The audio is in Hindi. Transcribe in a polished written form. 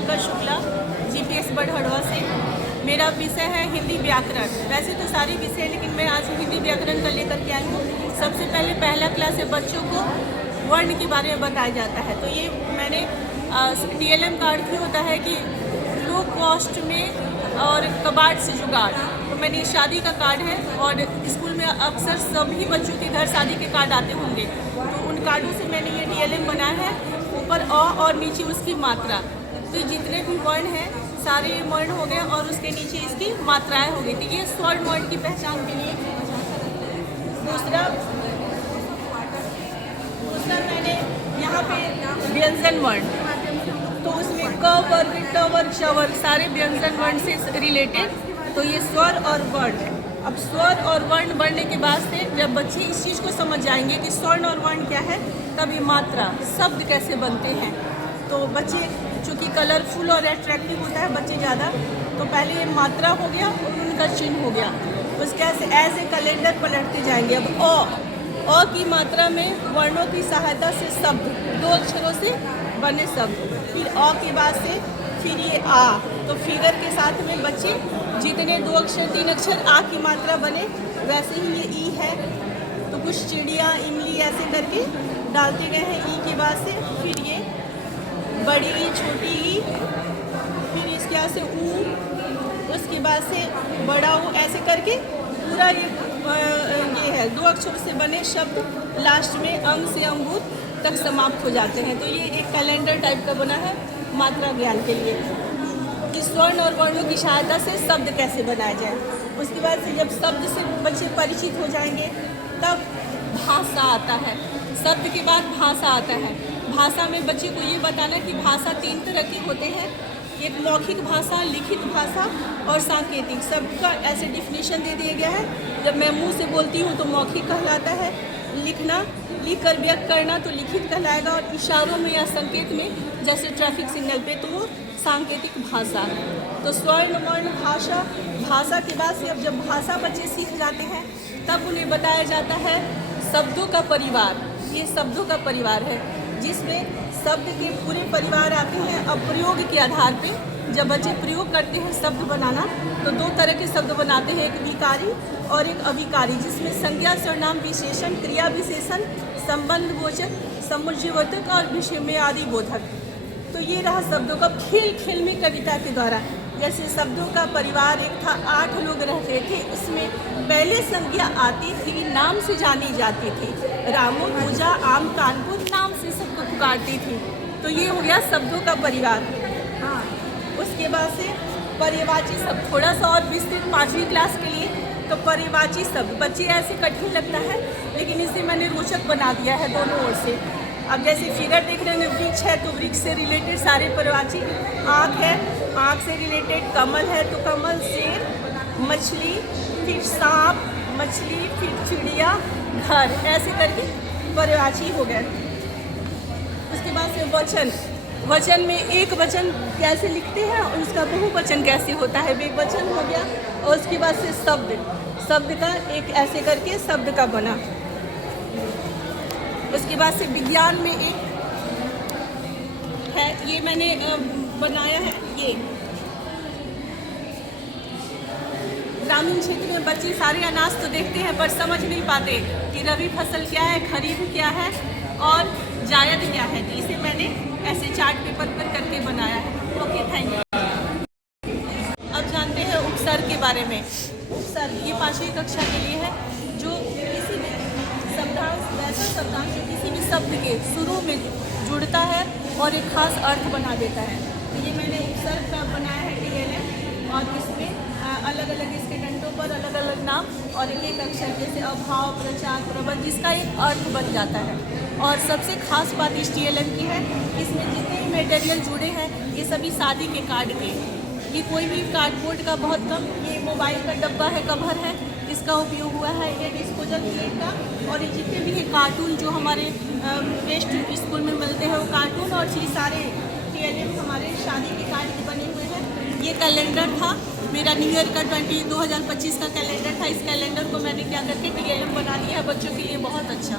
अलका शुक्ला, जीपीएस बड़हड़वा से। मेरा विषय है हिंदी व्याकरण। वैसे तो सारे विषय हैं, लेकिन मैं आज हिंदी व्याकरण का लेकर के आई हूँ। सबसे पहले पहला क्लास से बच्चों को वर्ण के बारे में बताया जाता है। तो ये मैंने टीएलएम का अर्थ ही होता है कि लो कॉस्ट में और कबाड़ से जुगाड़। तो मैंने शादी का कार्ड है और स्कूल में अक्सर सभी बच्चों के घर शादी के कार्ड आते होंगे, तो उन कार्डों से मैंने ये टीएलएम बनाया है। ऊपर अ और नीचे उसकी मात्रा। तो जितने भी वर्ण हैं सारे वर्ण हो गए और उसके नीचे इसकी मात्राएं हो गई। तो ये स्वर्ण वर्ण की पहचान के लिए। दूसरा मैंने यहाँ पे व्यंजन वर्ण, तो उसमें क वर्ग, ट वर्ग, श वर्ग सारे व्यंजन वर्ण से रिलेटेड। तो ये स्वर और वर्ण। अब स्वर और वर्ण बढ़ने के बाद से जब बच्चे इस चीज़ को समझ जाएंगे कि स्वर्ण और वर्ण क्या है, तब ये मात्रा शब्द कैसे बनते हैं। तो बच्चे चूँकि कलरफुल और अट्रैक्टिव होता है बच्चे ज़्यादा, तो पहले ये मात्रा हो गया और उनका चिन्ह हो गया। उसके ऐसे एज ए कैलेंडर पलटते जाएंगे। अब अ की मात्रा में वर्णों की सहायता से शब्द, 2 अक्षरों से बने शब्द। फिर अ के बाद से फिर ये आ, तो फिगर के साथ में बच्चे जितने 2 अक्षर 3 अक्षर आ की मात्रा बने, वैसे ही ये ई है। तो कुछ चिड़िया, इमली ऐसे करके डालते गए हैं ई के बाद से। फिर ये बड़ी ई, छोटी ई, फिर इसके बाद से ऊ, उसके बाद से बड़ा ऊ, ऐसे करके पूरा ये है 2 अक्षर से बने शब्द लास्ट में अंग से अंगूर तक समाप्त हो जाते हैं। तो ये एक कैलेंडर टाइप का बना है मात्रा ज्ञान के लिए कि स्वर्ण और वर्णों की सहायता से शब्द कैसे बनाया जाए। उसके बाद से जब शब्द से बच्चे परिचित हो जाएंगे तब भाषा आता है। शब्द के बाद भाषा आता है। भाषा में बच्चे को ये बताना कि भाषा 3 तरह के होते हैं, एक मौखिक भाषा, लिखित भाषा और सांकेतिक। सबका ऐसे डिफिनीशन दे दिया गया है। जब मैं मुंह से बोलती हूँ तो मौखिक कहलाता है, लिखना, लिख कर व्यक्त करना तो लिखित कहलाएगा, और इशारों में या संकेत में जैसे ट्रैफिक सिग्नल पे तो वो सांकेतिक भाषा। तो स्वर्ण वर्ण भाषा। भाषा के बाद से अब जब भाषा बच्चे सीख जाते हैं तब उन्हें बताया जाता है शब्दों का परिवार। ये शब्दों का परिवार है जिसमें शब्द के पूरे परिवार आते हैं। अब प्रयोग के आधार पे जब बच्चे प्रयोग करते हैं शब्द बनाना, तो 2 तरह के शब्द बनाते हैं, एक विकारी और एक अविकारी, जिसमें संज्ञा, सर्वनाम, विशेषण, क्रिया विशेषण, संबंध बोधक, समुच्चयवाचक और विषयादि बोधक। तो ये रहा शब्दों का खेल खेल में कविता के द्वारा। जैसे शब्दों का परिवार एक था, 8 लोग रहते थे, उसमें पहले संज्ञा आती थी, नाम से जानी जाती थी। रामू, पूजा, आम, कानपुर नाम से सबको पुकारती थी। तो ये हो गया शब्दों का परिवार। हाँ, उसके बाद से पर्यायवाची शब्द, थोड़ा सा और विस्तृत 5वीं क्लास के लिए। तो पर्यायवाची शब्द बच्चे ऐसे कठिन लगता है, लेकिन इसे मैंने रोचक बना दिया है दोनों ओर से। अब जैसे फिगर देख रहे हैं, वृक्ष है तो वृक्ष से रिलेटेड सारे पर्यायवाची। आँख है, आँख से रिलेटेड। कमल है तो कमल, शेर, मछली, फिर सांप, मछली, फिर चिड़िया, घर, ऐसे करके पर्यायवाची हो गए। उसके बाद से वचन। वचन में एक वचन कैसे लिखते हैं और उसका बहुवचन कैसे होता है, बहुवचन हो गया। और उसके बाद से शब्द, शब्द का एक ऐसे करके शब्द का बना। उसके बाद से विज्ञान में एक है, ये मैंने बनाया है। ये ग्रामीण क्षेत्र में बच्चे सारे अनाज तो देखते हैं पर समझ नहीं पाते कि रबी फसल क्या है, खरीफ क्या है और जायद क्या है। तो इसे मैंने ऐसे चार्ट पेपर पर करके बनाया है। Okay, thank you. अब जानते हैं उपसर्ग के बारे में। उपसर्ग ये 5वीं कक्षा के लिए है, जो किसी भी शब्दांश, वैसा शब्दांश जो किसी भी शब्द के शुरू में जुड़ता है और एक खास अर्थ बना देता है। तो ये मैंने उपसर्ग का बनाया है टीएलएम, और इसमें अलग अलग इसके डंडों पर अलग अलग नाम और एक एक अक्षर, जैसे अभाव, प्रचार, प्रबंध, जिसका एक अर्थ बन जाता है। और सबसे खास बात इस टीएलएम की है, इसमें जितने भी मटेरियल जुड़े हैं ये सभी शादी के कार्ड के। ये कोई भी कार्डबोर्ड का बहुत कम, ये मोबाइल का डब्बा है, कवर है, इसका उपयोग हुआ है, ये डिस्पोजल प्लेट का। और ये जितने भी ये कार्टून जो हमारे वेस्ट स्कूल में मिलते हैं वो कार्टून और चीज़ सारे टीएलएम हमारे शादी के कार्ड के बने हुए हैं। ये कैलेंडर था मेरा न्यू ईयर का 2025 का कैलेंडर था। इस कैलेंडर को मैंने क्या करके टीएलएम बना लिया है बच्चों के लिए, बहुत अच्छा।